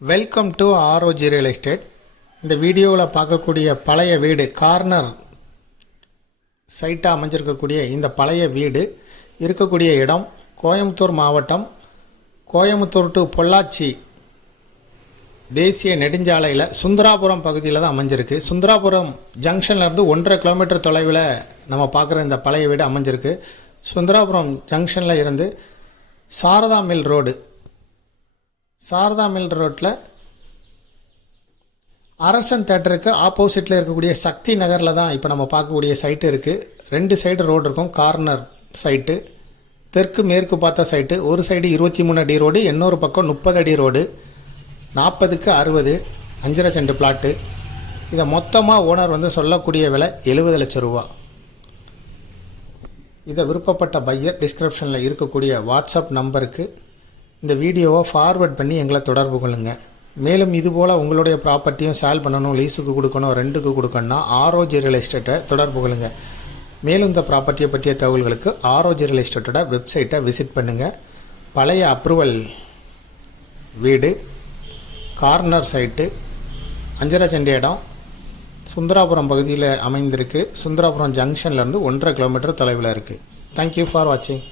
Welcome to ROG real estate. இந்த வீடியோவில் பார்க்கக்கூடிய பழைய வீடு, கார்னர் சைட்டாக அமைஞ்சிருக்கக்கூடிய இந்த பழைய வீடு இருக்கக்கூடிய இடம் கோயம்புத்தூர் மாவட்டம், கோயம்புத்தூர் டு பொள்ளாச்சி தேசிய நெடுஞ்சாலையில் சுந்தராபுரம் பகுதியில் தான் அமைஞ்சிருக்கு. சுந்தராபுரம் ஜங்ஷன்லேருந்து 1.5 கிலோமீட்டர் தொலைவில் நம்ம பார்க்குற இந்த பழைய வீடு அமைஞ்சிருக்கு. சுந்தராபுரம் ஜங்ஷனில் இருந்து சாரதா மில் ரோட்டில் அரசன் தேட்டருக்கு ஆப்போசிட்டில் இருக்கக்கூடிய சக்தி நகரில் தான் இப்போ நம்ம பார்க்கக்கூடிய சைட்டு இருக்குது. 2 சைடு ரோடு இருக்கும். கார்னர் சைட்டு, தெற்கு மேற்கு பார்த்த சைட்டு. ஒரு சைடு 23 அடி ரோடு, இன்னொரு பக்கம் 30 அடி ரோடு. 40க்கு 60, 5.5 send plot. இதை மொத்தமாக ஓனர் சொல்லக்கூடிய விலை 70 லட்சம் ரூபா. இதை விருப்பப்பட்ட பையர் டிஸ்கிரிப்ஷனில் இருக்கக்கூடிய வாட்ஸ்அப் நம்பருக்கு இந்த வீடியோவை ஃபார்வர்ட் பண்ணி எங்களை தொடர்பு கொள்ளுங்கள். மேலும் இதுபோல் உங்களுடைய ப்ராப்பர்ட்டியும் சேல் பண்ணணும், லீஸுக்கு கொடுக்கணும், ரெண்டுக்கு கொடுக்கணும்னா ஆர்ஓஜி ரியல் எஸ்டேட்டை தொடர்பு கொள்ளுங்கள். மேலும் இந்த ப்ராப்பர்ட்டியை பற்றிய தகவல்களுக்கு ஆர்ஓஜி ரியல் எஸ்டேட்டோட வெப்சைட்டை விசிட் பண்ணுங்கள். பழைய அப்ரூவல் வீடு, கார்னர் சைட்டு, 5.5 சென்ட் இடம், சுந்தராபுரம் பகுதியில் அமைந்திருக்கு. சுந்தராபுரம் ஜங்ஷன்லேருந்து 1.5 கிலோமீட்டர் தொலைவில் இருக்குது. தேங்க்யூ ஃபார் வாட்சிங்.